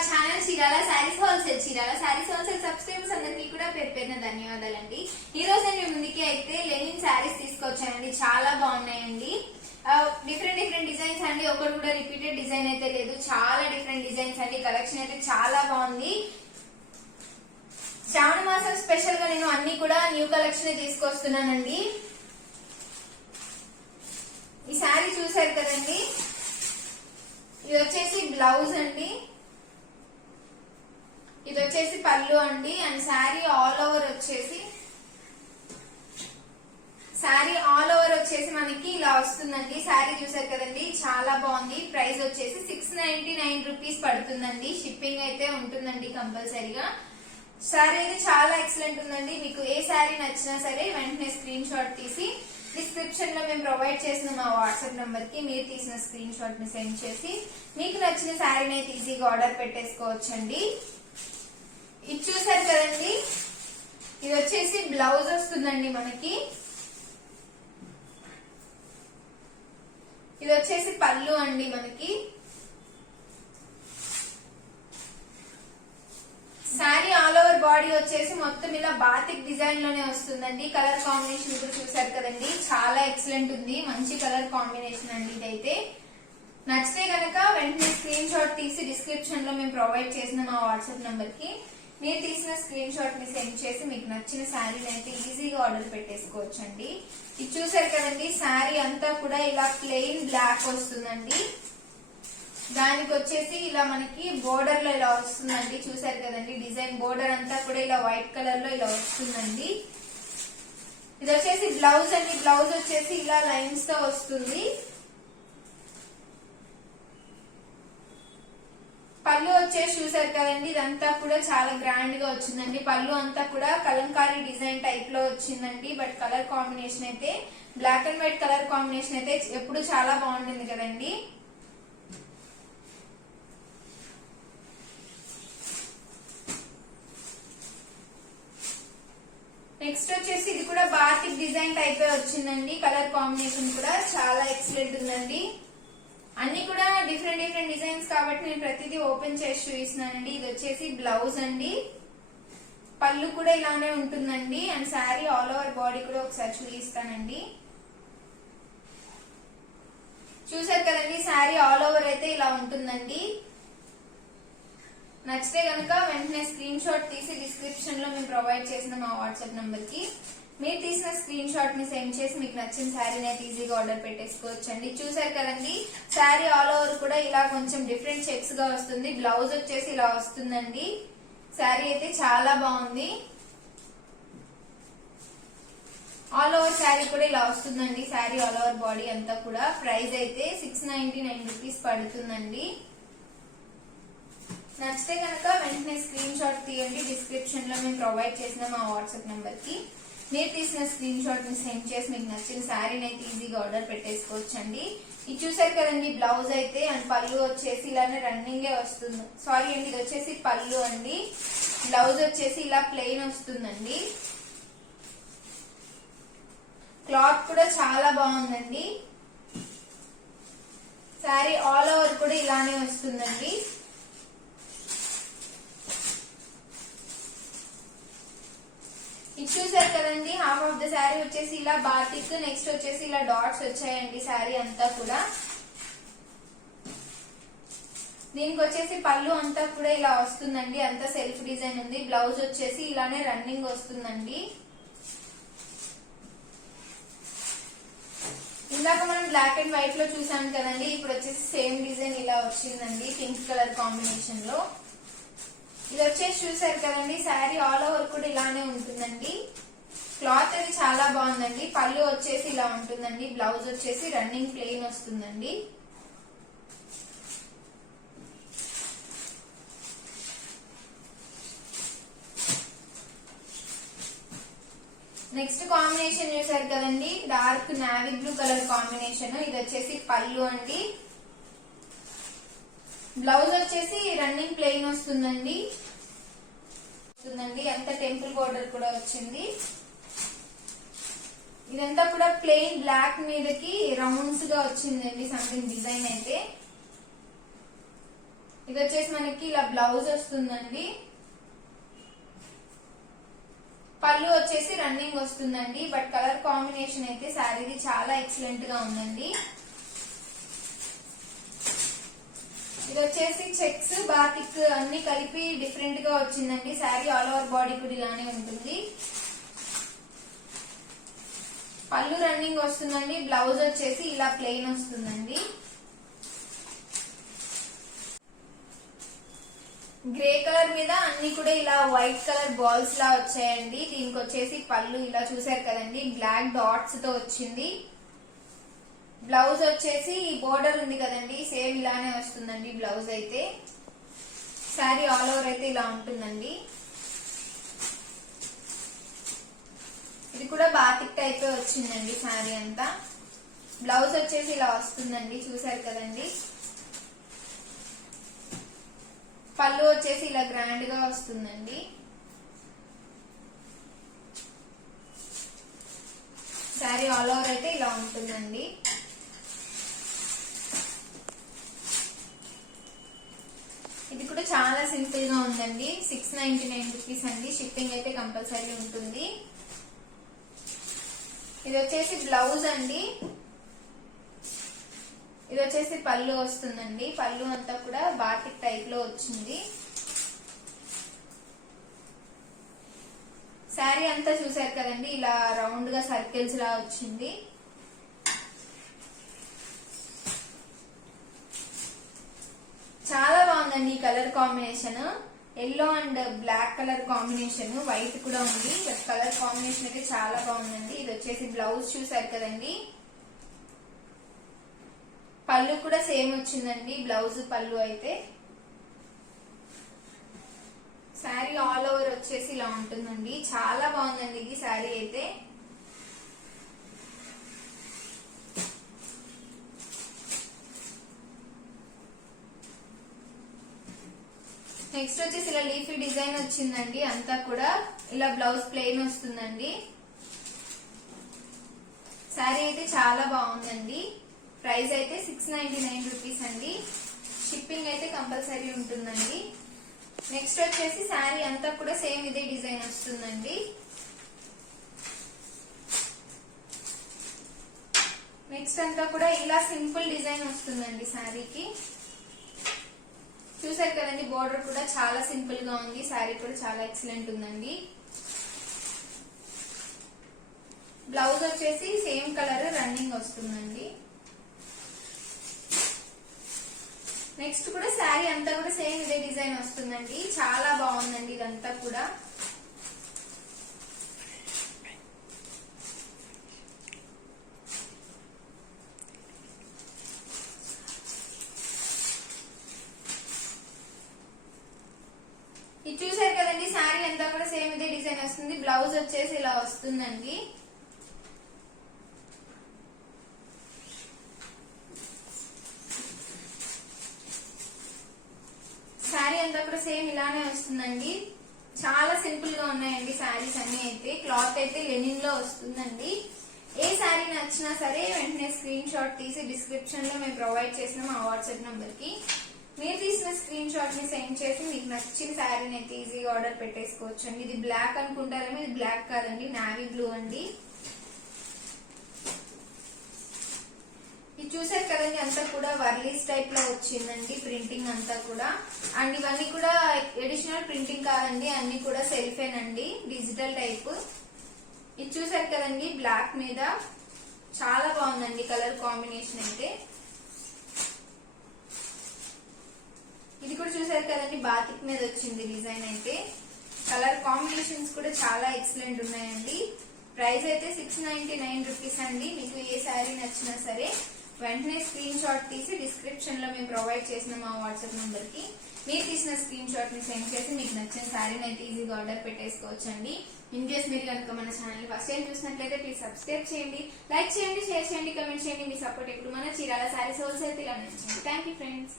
Our channel Chirala saris wholesale. Chirala saris wholesale subscribers అందరికీ కూడా పేరు పేరున ధన్యవాదాలండి. ఈ రోజు నేను ముందుకి అయితే లెనిన్ సారీస్ తీసుకొచ్చానండి. చాలా బాగున్నాయండి. డిఫరెంట్ డిజైన్స్ అండి. ఒకటి కూడా రిపీటెడ్ డిజైన్ అయితే లేదు. చాలా డిఫరెంట్ డిజైన్స్ అండి. కలెక్షన్ అయితే చాలా బాగుంది. శ్రావణ మాసం స్పెషల్ గా నేను అన్ని కూడా న్యూ కలెక్షన్ తీసుకొస్తున్నానండి. ఈ శారీ చూసారు కదండి, ఇది వచ్చేసి బ్లౌజ్ అండి, ఇది వచ్చేసి పళ్ళు అండి. అండ్ శారీ ఆల్ ఓవర్ వచ్చేసి మనకి ఇలా వస్తుందండి. శారీ చూసారు కదండి, చాలా బాగుంది. ప్రైస్ వచ్చేసి 699 రూపీస్ పడుతుందండి. షిప్పింగ్ అయితే ఉంటుందండి కంపల్సరీగా. శారీ అయితే చాలా ఎక్సలెంట్ ఉందండి. మీకు ఏ శారీ నచ్చినా సరే వెంటనే స్క్రీన్ షాట్ తీసి డిస్క్రిప్షన్ లో మేము ప్రొవైడ్ చేసిన మా వాట్సాప్ నంబర్ కి మీరు తీసిన స్క్రీన్ షాట్ ని సెండ్ చేసి మీకు నచ్చిన శారీని అయితే ఈజీగా ఆర్డర్ పెట్టేసుకోవచ్చండి. ఇది చూసారు కదండి, ఇది వచ్చేసి బ్లౌజ్ వస్తుందండి మనకి. ఇది వచ్చేసి పళ్ళు అండి మనకి. శారీ ఆల్ ఓవర్ బాడీ వచ్చేసి మొత్తం ఇలా బాతిక్ డిజైన్ లోనే వస్తుందండి. కలర్ కాంబినేషన్ కూడా చూసారు కదండి, చాలా ఎక్సలెంట్ ఉంది. మంచి కలర్ కాంబినేషన్ అండి. ఇదైతే నచ్చితే కనుక వెంటనే స్క్రీన్ షాట్ తీసి డిస్క్రిప్షన్ లో మేము ప్రొవైడ్ చేసిన మా వాట్సాప్ నంబర్ కి మీరు తీసిన స్క్రీన్ షాట్ ని సెండ్ చేసి మీకు నచ్చిన శారీని అయితే ఈజీగా ఆర్డర్ పెట్టేసుకోవచ్చండి. ఇది చూసారు కదండి, శారీ అంతా కూడా ఇలా ప్లెయిన్ బ్లాక్ వస్తుందండి. దానికి వచ్చేసి ఇలా మనకి బోర్డర్ లో ఇలా వస్తుందండి. చూసారు కదండి, డిజైన్ బోర్డర్ అంతా కూడా ఇలా వైట్ కలర్ లో ఇలా వస్తుందండి. ఇది వచ్చేసి బ్లౌజ్ అండి. బ్లౌజ్ వచ్చేసి ఇలా లైన్స్ తో వస్తుంది. పళ్ళు వచ్చేసి చూసారు కదండి, ఇదంతా కూడా చాలా గ్రాండ్ గా వచ్చిందండి. పళ్ళు అంతా కూడా కలంకారీ డిజైన్ టైప్ లో వచ్చిందండి. బట్ కలర్ కాంబినేషన్ అయితే black and white colour combination అయితే ఎప్పుడు చాలా బాగుంటుంది కదండి. నెక్స్ట్ వచ్చేసి ఇది కూడా బాతిక్ డిజైన్ టైప్ వచ్చిందండి. కలర్ కాంబినేషన్ కూడా చాలా ఎక్సలెంట్ ఉందండి. అన్ని కూడా డిఫరెంట్ డిజైన్స్ కాబట్టి నేను ప్రతిదీ ఓపెన్ చేసి చూపిస్తున్నానండి. ఇది వచ్చేసి బ్లౌజ్ అండి. పళ్ళు కూడా ఇలానే ఉంటుందండి. And sari all over body కూడా ఒకసారి చూపిస్తానండి. చూసారు కదండి, శారీ ఆల్ ఓవర్ అయితే ఇలా ఉంటుందండి. నచ్చితే కనుక వెంటనే స్క్రీన్ షాట్ తీసి డిస్క్రిప్షన్ లో మేము ప్రొవైడ్ చేసిన మా వాట్సాప్ నంబర్ కి మీరు తీసిన స్క్రీన్ షాట్ ని సెండ్ చేసి మీకు నచ్చిన శారీని అయితే ఈజీగా ఆర్డర్ పెట్టేసుకోవచ్చండి. చూసారు కదండి, శారీ ఆల్ ఓవర్ కూడా ఇలా కొంచెం డిఫరెంట్ చెక్స్ గా వస్తుంది. బ్లౌజ్ వచ్చేసి ఇలా వస్తుందండి. శారీ అయితే చాలా బాగుంది. ఆల్ ఓవర్ శారీ కూడా ఇలా వస్తుందండి. శారీ ఆల్ ఓవర్ బాడీ అంతా కూడా. ప్రైస్ అయితే 699 రూపీస్ పడుతుందండి. నచ్చితే కనుక వెంటనే స్క్రీన్ షాట్ తీయండి. డిస్క్రిప్షన్ లో మేము ప్రొవైడ్ చేసిన మా వాట్సాప్ నంబర్ కి మీరు తీసిన స్క్రీన్ షాట్ ని సెండ్ చేసి మీకు నచ్చిన శారీని అయితే ఈజీగా ఆర్డర్ పెట్టేసుకోవచ్చండి. ఇది చూసారు కదండి, బ్లౌజ్ అయితే అండ్ పళ్ళు వచ్చేసి ఇలానే రన్నింగ్ వస్తుంది. సారీ అండి, ఇది వచ్చేసి పళ్ళు అండి. బ్లౌజ్ వచ్చేసి ఇలా ప్లెయిన్ వస్తుందండి. క్లాత్ కూడా చాలా బాగుందండి. శారీ ఆల్ ఓవర్ కూడా ఇలానే వస్తుందండి. ఇది చూసారు కదండి, హాఫ్ ఆఫ్ ద శారీ వచ్చేసి ఇలా బాతిక్, నెక్స్ట్ వచ్చేసి ఇలా డాట్స్ వచ్చాయండి. శారీ అంతా కూడా దీనికి వచ్చేసి పళ్ళు అంతా కూడా ఇలా వస్తుందండి. అంతా సెల్ఫ్ డిజైన్ ఉంది. బ్లౌజ్ వచ్చేసి ఇలానే రన్నింగ్ వస్తుందండి. ఇందాక మనం బ్లాక్ అండ్ వైట్ లో చూసాం కదండి, ఇప్పుడు వచ్చేసి సేమ్ డిజైన్ ఇలా వచ్చిందండి పింక్ కలర్ కాంబినేషన్ లో. ఇది వచ్చేసి చూసారు కదండి, శారీ ఆల్ ఓవర్ కూడా ఇలానే ఉంటుందండి. క్లాత్ అది చాలా బాగుందండి. పళ్ళు వచ్చేసి ఇలా ఉంటుందండి. బ్లౌజ్ వచ్చేసి రన్నింగ్ ప్లెయిన్ వస్తుందండి. నెక్స్ట్ కాంబినేషన్ చూసారు కదండి, dark navy blue colour combination. ఇది వచ్చేసి పళ్ళు అండి. బ్లౌజ్ వచ్చేసి రన్నింగ్ ప్లెయిన్ వస్తుందండి. అంత టెంపుల్ బోర్డర్ కూడా వచ్చింది. ఇదంతా కూడా ప్లెయిన్ బ్లాక్ మీదకి రౌండ్స్ గా వచ్చిందండి సంథింగ్ డిజైన్ అయితే. ఇది వచ్చేసి మనకి ఇలా బ్లౌజ్ వస్తుందండి. పళ్ళు వచ్చేసి రన్నింగ్ వస్తుందండి. బట్ కలర్ కాంబినేషన్ అయితే శారీది చాలా ఎక్సలెంట్ గా ఉందండి. ఇది వచ్చేసి చెక్స్ బాతిక్ అన్ని కలిపి డిఫరెంట్ గా వచ్చిందండి. శారీ ఆల్ ఓవర్ బాడీ కూడా ఇలానే ఉంటుంది. పళ్ళు రన్నింగ్ వస్తుందండి. బ్లౌజ్ వచ్చేసి ఇలా ప్లెయిన్ వస్తుందండి. గ్రే కలర్ మీద అన్ని కూడా ఇలా వైట్ కలర్ బాల్స్ లా వచ్చాయండి. దీనికి వచ్చేసి పళ్ళు ఇలా చూసారు కదండి, బ్లాక్ డాట్స్ తో వచ్చింది. బ్లౌజ్ వచ్చేసి బోర్డర్ ఉంది కదండి, సేమ్ ఇలానే వస్తుందండి బ్లౌజ్ అయితే. శారీ ఆల్ ఓవర్ అయితే ఇలా ఉంటుందండి. ఇది కూడా బాతిక్ టైప్ వచ్చిందండి శారీ అంతా. బ్లౌజ్ వచ్చేసి ఇలా వస్తుందండి, చూసారు కదండి. పళ్ళు వచ్చేసి ఇలా గ్రాండ్ గా వస్తుందండి. శారీ ఆల్ ఓవర్ అయితే ఇలా ఉంటుందండి. ఇది కూడా చాలా సింపుల్ గా ఉందండి. 699 రూపీస్ అండి. షిప్పింగ్ అయితే కంపల్సరీ ఉంటుంది. ఇది వచ్చేసి బ్లౌజ్ అండి. ఇది వచ్చేసి పళ్ళు వస్తుందండి. పళ్ళు అంతా కూడా బాటిక్ టైప్ లో వచ్చింది. శారీ అంతా చూసారు కదండి, ఇలా రౌండ్ గా సర్కిల్స్ లా వచ్చింది. చాలా బాగుందండి ఈ colour combination. Yellow and black colour combination, white కూడా ఉంది. బట్ కలర్ కాంబినేషన్ అయితే చాలా బాగుందండి. ఇది వచ్చేసి బ్లౌజ్ చూసారు కదండి. పళ్ళు కూడా సేమ్ వచ్చిందండి, బ్లౌజ్ పళ్ళు అయితే. శారీ ఆల్ ఓవర్ వచ్చేసి ఇలా ఉంటుందండి. చాలా బాగుందండి ఇది శారీ అయితే. నెక్స్ట్ వచ్చేసి ఇలా లీఫీ డిజైన్ వచ్చిందండి. అంతా కూడా ఇలా బ్లౌజ్ ప్లెయిన్ వస్తుందండి. శారీ అయితే చాలా బాగుందండి. ప్రైస్ అయితే 699 రూపీస్ అండి. షిప్పింగ్ అయితే కంపల్సరీ ఉంటుందండి. నెక్స్ట్ వచ్చేసి శారీ అంతా కూడా సేమ్ ఇదే డిజైన్ వస్తుందండి. నెక్స్ట్ అంతా కూడా ఇలా సింపుల్ డిజైన్ వస్తుందండి శారీకి. చూసారు కదండి, బోర్డర్ కూడా చాలా సింపుల్ గా ఉంది. శారీ కూడా చాలా ఎక్సలెంట్ ఉందండి. బ్లౌజ్ వచ్చేసి సేమ్ కలర్ రన్నింగ్ వస్తుందండి. నెక్స్ట్ కూడా శారీ అంతా కూడా సేమ్ ఇదే డిజైన్ వస్తుందండి. చాలా బాగుందండి ఇదంతా కూడా. ఇది చూసారు కదండి, శారీ అంతా కూడా సేమ్ ఇదే డిజైన్ వస్తుంది. బ్లౌజ్ వచ్చేసి ఇలా వస్తుందండి. శారీ అంతా కూడా సేమ్ ఇలానే వస్తుందండి. చాలా సింపుల్ గా ఉన్నాయండి శారీస్ అన్ని అయితే. క్లాత్ అయితే లెనిన్ లో వస్తుందండి. ఏ శారీ నచ్చినా సరే వెంటనే స్క్రీన్ షాట్ తీసి డిస్క్రిప్షన్ లో మేము ప్రొవైడ్ చేసిన మా వాట్సాప్ నంబర్ కి మీరు తీసిన స్క్రీన్ షాట్ ని సెండ్ చేసి మీకు నచ్చిన శారీని అయితే ఈజీగా ఆర్డర్ పెట్టేసుకోవచ్చు అండి. ఇది బ్లాక్ అనుకుంటారేమో, ఇది బ్లాక్ కాదండి, నావీ బ్లూ అండి. ఇది చూసారు కదండి, అంతా కూడా వర్లీస్ టైప్ లో వచ్చిందండి ప్రింటింగ్ అంతా కూడా. అండ్ ఇవన్నీ కూడా ఎడిషనల్ ప్రింటింగ్ కాదండి, అన్ని కూడా సెల్ఫేనండి, డిజిటల్ టైప్. ఇది చూసారు కదండి, బ్లాక్ మీద చాలా బాగుందండి కలర్ కాంబినేషన్ అయితే. ఇది కూడా చూసారు కదండి, బాతిక్ మీద వచ్చింది డిజైన్ అయితే. కలర్ కాంబినేషన్స్ కూడా చాలా ఎక్సలెంట్ ఉన్నాయండి. ప్రైస్ అయితే 699 రూపీస్ అండి. మీకు ఏ శారీ నచ్చినా సరే వెంటనే స్క్రీన్ షాట్ తీసి డిస్క్రిప్షన్ లో మేము ప్రొవైడ్ చేసిన మా వాట్సాప్ నంబర్ కి మీరు తీసిన స్క్రీన్ షాట్ ని సెండ్ చేసి మీకు నచ్చిన శారీని అయితే ఈజీగా ఆర్డర్ పెట్టేసుకోవచ్చు అండి. ఇన్ కేస్ మీరు కనుక మన ఛానల్ ఫస్ట్ టైం చూసినట్లయితే ప్లీజ్ సబ్స్క్రైబ్ చేయండి, లైక్ చేయండి, షేర్ చేయండి, కమెంట్ చేయండి. మీ సపోర్ట్ ఎప్పుడు మన చీరాల శారీస్ హోల్సేల్ ఇలా నచ్చింది. Thank you friends.